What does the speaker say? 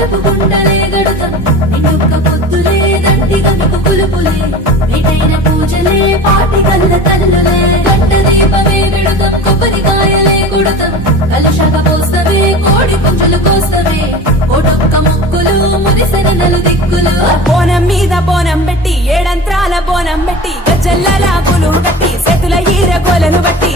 గడపు గుండలే గడుతం నిన్నొక్క పొద్దులే దండిగా మీకు కులుపులే నీటైన పూజలే పాటి కళ్ళ తల్లులే గంట దీపమే వెడుతం కొబ్బరికాయలే కొడుతం కలుషక పోస్తవే కోడి పుంజులు కోస్తవే కోటొక్క మొక్కులు మునిసెన నలు దిక్కులు బోనం మీద బోనం పెట్టి ఏడంత్రాల బోనం పెట్టి గజ్జల్ల లాగులు గట్టి చేతుల ఈర గోలను బట్టి